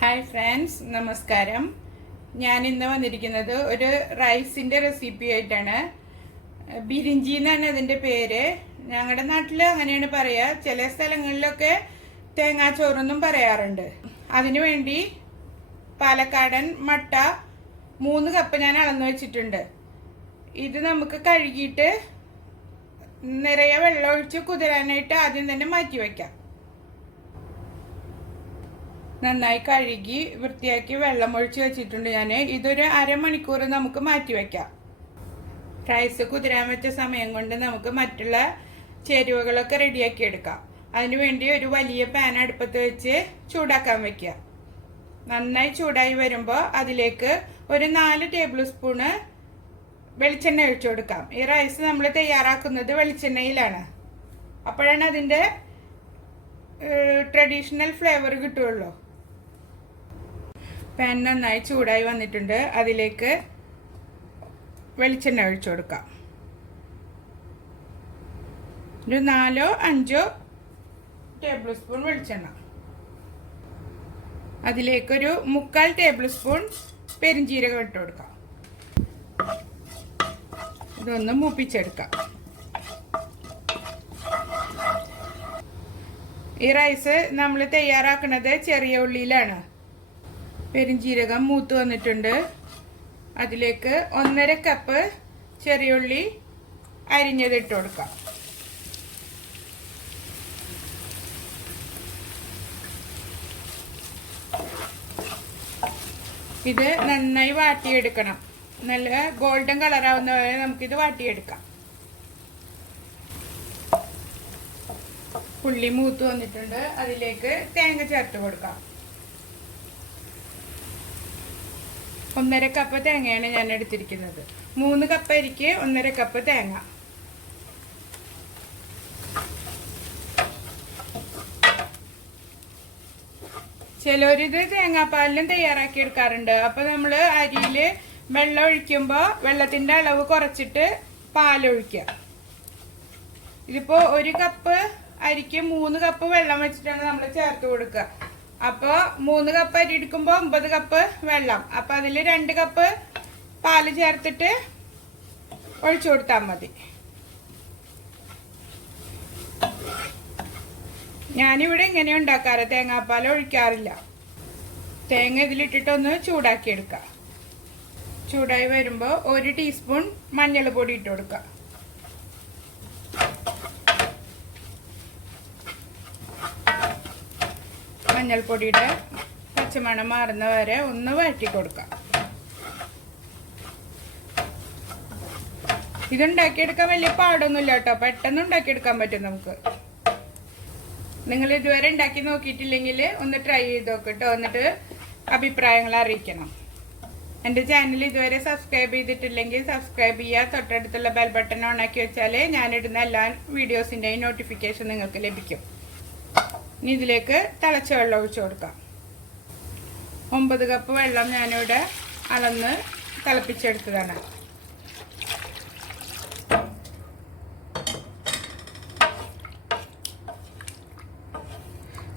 Hi friends, നമസ്കാരം. ഞാൻ ഇന്ന് വന്നിരിക്കുന്നത് ഒരു റൈസിൻ്റെ റെസിപ്പി ആയിട്ടാണ്. ബിരിഞ്ചി എന്നാണ് അതിൻ്റെ പേര്. ഞങ്ങളുടെ നാട്ടിൽ അങ്ങനെയാണ് പറയുക. ചില സ്ഥലങ്ങളിലൊക്കെ തേങ്ങാച്ചോറെന്നും പറയാറുണ്ട്. അതിനു വേണ്ടി പാലക്കാടൻ മട്ട 3 കപ്പ് ഞാൻ അളന്നു വെച്ചിട്ടുണ്ട്. ഇത് നമുക്ക് കഴുകിയിട്ട് നിറയെ വെള്ളം ഒഴിച്ച് കുതിരാനായിട്ട് ആദ്യം തന്നെ മാറ്റി വയ്ക്കാം. നന്നായി കഴുകി വൃത്തിയാക്കി വെള്ളം ഒഴിച്ച് വെച്ചിട്ടുണ്ട് ഞാൻ. ഇതൊരു അരമണിക്കൂർ നമുക്ക് മാറ്റി വയ്ക്കാം. റൈസ് കുതിരാൻ വെച്ച സമയം കൊണ്ട് നമുക്ക് മറ്റുള്ള ചേരുവകളൊക്കെ റെഡിയാക്കി എടുക്കാം. അതിനുവേണ്ടി ഒരു വലിയ പാൻ അടുപ്പത്ത് വെച്ച് ചൂടാക്കാൻ വെക്കുക. നന്നായി ചൂടായി വരുമ്പോൾ അതിലേക്ക് ഒരു 4 ടേബിൾ സ്പൂണ് വെളിച്ചെണ്ണ ഒഴിച്ചു കൊടുക്കാം. ഈ റൈസ് നമ്മൾ തയ്യാറാക്കുന്നത് വെളിച്ചെണ്ണയിലാണ്. അപ്പോഴാണ് അതിൻ്റെ ട്രഡീഷണൽ ഫ്ലേവർ കിട്ടുകയുള്ളൂ. പാൻ നന്നായി ചൂടായി വന്നിട്ടുണ്ട്. അതിലേക്ക് വെളിച്ചെണ്ണ ഒഴിച്ചു കൊടുക്കാം. ഒരു 4-5 ടേബിൾ സ്പൂൺ വെളിച്ചെണ്ണ. അതിലേക്കൊരു 3/4 ടേബിൾ സ്പൂൺ പെരിഞ്ജീരകം ഇട്ട് കൊടുക്കാം. ഇതൊന്ന് മൂപ്പിച്ചെടുക്കാം. ഈ റൈസ് നമ്മൾ തയ്യാറാക്കുന്നത് ചെറിയ ഉള്ളിയിലാണ്. പെരിഞ്ജീരകം മൂത്ത് വന്നിട്ടുണ്ട്. അതിലേക്ക് 1.5 കപ്പ് ചെറിയ ഉള്ളി അരിഞ്ഞത് ഇട്ട് കൊടുക്കാം. ഇത് നന്നായി വാട്ടിയെടുക്കണം. നല്ല ഗോൾഡൻ കളറാവുന്ന വരെ നമുക്കിത് വാട്ടിയെടുക്കാം. ഉള്ളി മൂത്ത് വന്നിട്ടുണ്ട്. അതിലേക്ക് തേങ്ങ ചേർത്ത് കൊടുക്കാം. 1.5 കപ്പ് തേങ്ങയാണ് ഞാൻ എടുത്തിരിക്കുന്നത്. 3 കപ്പ് അരിക്ക് 1.5 കപ്പ് തേങ്ങ. ചിലരിത് തേങ്ങാപ്പാലിലും തയ്യാറാക്കി എടുക്കാറുണ്ട്. അപ്പൊ നമ്മൾ അരിയിൽ വെള്ളം ഒഴിക്കുമ്പോൾ വെള്ളത്തിന്റെ അളവ് കുറച്ചിട്ട് പാലൊഴിക്കുക. ഇതിപ്പോ 1 കപ്പ് അരിക്ക് 3 കപ്പ് വെള്ളം വെച്ചിട്ടാണ് നമ്മൾ ചേർത്ത് കൊടുക്കുക. അപ്പോൾ 3 കപ്പ് അരി എടുക്കുമ്പോൾ 9 കപ്പ് വെള്ളം. അപ്പം അതിൽ 2 കപ്പ് പാല് ചേർത്തിട്ട് ഒഴിച്ചു കൊടുത്താൽ മതി. ഞാനിവിടെ ഇങ്ങനെ ഉണ്ടാക്കാറ്, തേങ്ങാപ്പാൽ ഒഴിക്കാറില്ല. തേങ്ങ ഇതിലിട്ടിട്ടൊന്ന് ചൂടാക്കിയെടുക്കുക. ചൂടായി വരുമ്പോൾ 1 ടീസ്പൂൺ മഞ്ഞൾപ്പൊടി ഇട്ട് കൊടുക്കുക. മഞ്ഞൾപ്പൊടിയുടെ പച്ചമണം മാറുന്ന വരെ ഒന്ന് വഴറ്റി കൊടുക്കാം. ഇതുണ്ടാക്കിയെടുക്കാൻ വലിയ പാടൊന്നുമില്ല കേട്ടോ. പെട്ടെന്ന് ഉണ്ടാക്കിയെടുക്കാൻ പറ്റും നമുക്ക്. നിങ്ങൾ ഇതുവരെ ഉണ്ടാക്കി നോക്കിയിട്ടില്ലെങ്കിൽ ഒന്ന് ട്രൈ ചെയ്ത് നോക്കട്ടോ. എന്നിട്ട് അഭിപ്രായങ്ങൾ അറിയിക്കണം. എൻ്റെ ചാനൽ ഇതുവരെ സബ്സ്ക്രൈബ് ചെയ്തിട്ടില്ലെങ്കിൽ സബ്സ്ക്രൈബ് ചെയ്യുക. തൊട്ടടുത്തുള്ള ബെൽ ബട്ടൺ ഓൺ ആക്കി വെച്ചാൽ ഞാനിടുന്ന എല്ലാ വീഡിയോസിൻ്റെയും നോട്ടിഫിക്കേഷൻ നിങ്ങൾക്ക് ലഭിക്കും. ഇനി ഇതിലേക്ക് തിളച്ച വെള്ളം ഒഴിച്ചു കൊടുക്കാം. 9 കപ്പ് വെള്ളം ഞാനിവിടെ അളന്ന് തിളപ്പിച്ചെടുത്തതാണ്.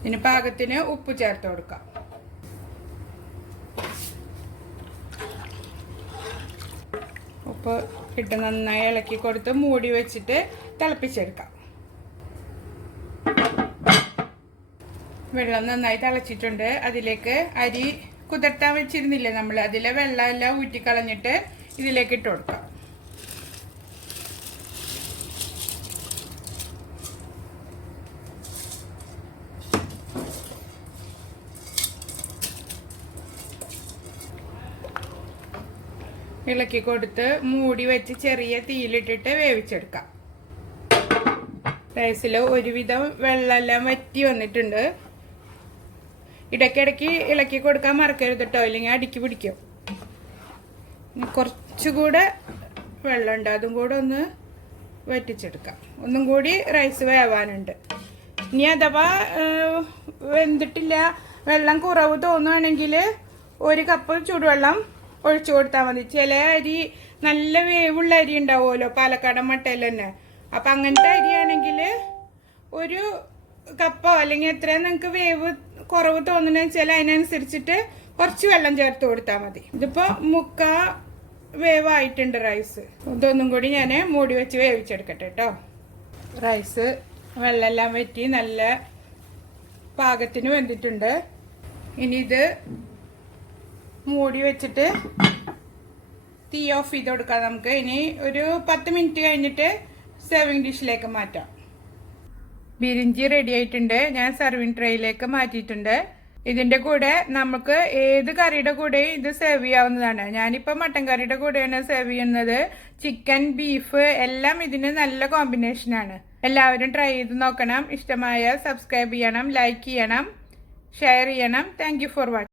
ഇതിന് പാകത്തിന് ഉപ്പ് ചേർത്ത് കൊടുക്കാം. ഉപ്പ് ഇട്ട് നന്നായി ഇളക്കി കൊടുത്ത് മൂടി വെച്ചിട്ട് തിളപ്പിച്ചെടുക്കാം. വെള്ളം നന്നായി തിളച്ചിട്ടുണ്ട്. അതിലേക്ക് അരി കുതിർത്താൻ വെച്ചിരുന്നില്ലേ നമ്മൾ, അതിലെ വെള്ളം എല്ലാം ഊറ്റിക്കളഞ്ഞിട്ട് ഇതിലേക്ക് ഇട്ട് കൊടുക്കാം. ഇളക്കി കൊടുത്ത് മൂടി വെച്ച് ചെറിയ തീയിലിട്ടിട്ട് വേവിച്ചെടുക്കാം. റൈസിൽ ഒരുവിധം വെള്ളമെല്ലാം വറ്റി വന്നിട്ടുണ്ട്. ഇടയ്ക്കിടയ്ക്ക് ഇളക്കി കൊടുക്കാൻ മറക്കരുത് കേട്ടോ, ഇല്ലെങ്കിൽ അടിക്ക് പിടിക്കും. കുറച്ചുകൂടെ വെള്ളമുണ്ട്, അതും കൂടെ ഒന്ന് വറ്റിച്ചെടുക്കാം. ഒന്നും കൂടി റൈസ് വേവാനുണ്ട്. ഇനി അഥവാ വെന്തിട്ടില്ല, വെള്ളം കുറവ് തോന്നുകയാണെങ്കിൽ 1 കപ്പ് ചൂടുവെള്ളം ഒഴിച്ചു കൊടുത്താൽ മതി. ചില അരി നല്ല വേവുള്ള അരി ഉണ്ടാവുമല്ലോ പാലക്കാടൻ മട്ടയിൽ തന്നെ. അപ്പം അങ്ങനത്തെ അരിയാണെങ്കിൽ 1 കപ്പോ അല്ലെങ്കിൽ എത്രയും നിങ്ങൾക്ക് വേവ് കുറവ് തോന്നുന്നതെന്ന് വെച്ചാൽ അതിനനുസരിച്ചിട്ട് കുറച്ച് വെള്ളം ചേർത്ത് കൊടുത്താൽ മതി. ഇതിപ്പോൾ മുക്കാ വേവായിട്ടുണ്ട് റൈസ്. ഇതൊന്നും കൂടി ഞാൻ മൂടി വെച്ച് വേവിച്ചെടുക്കട്ടെ കേട്ടോ. റൈസ് വെള്ളമെല്ലാം വറ്റി നല്ല പാകത്തിന് വെന്തിട്ടുണ്ട്. ഇനി ഇത് മൂടി വെച്ചിട്ട് തീ ഓഫ് ചെയ്ത് കൊടുക്കാം നമുക്ക്. ഇനി ഒരു 10 മിനിറ്റ് കഴിഞ്ഞിട്ട് സെർവിങ് ഡിഷിലേക്ക് മാറ്റാം. ബിരിഞ്ചി റെഡി ആയിട്ടുണ്ട്. ഞാൻ സെർവിങ് ട്രേയിലേക്ക് മാറ്റിയിട്ടുണ്ട്. ഇതിന്റെ കൂടെ നമുക്ക് ഏത് കറിയുടെ കൂടെയും ഇത് സെർവ് ചെയ്യാവുന്നതാണ്. ഞാനിപ്പോൾ മട്ടൻ കറിയുടെ കൂടെയാണ് സെർവ് ചെയ്യുന്നത്. ചിക്കൻ, ബീഫ് എല്ലാം ഇതിന് നല്ല കോമ്പിനേഷനാണ്. എല്ലാവരും ട്രൈ ചെയ്ത് നോക്കണം. ഇഷ്ടമായ സബ്സ്ക്രൈബ് ചെയ്യണം, ലൈക്ക് ചെയ്യണം, ഷെയർ ചെയ്യണം. Thank you for watching.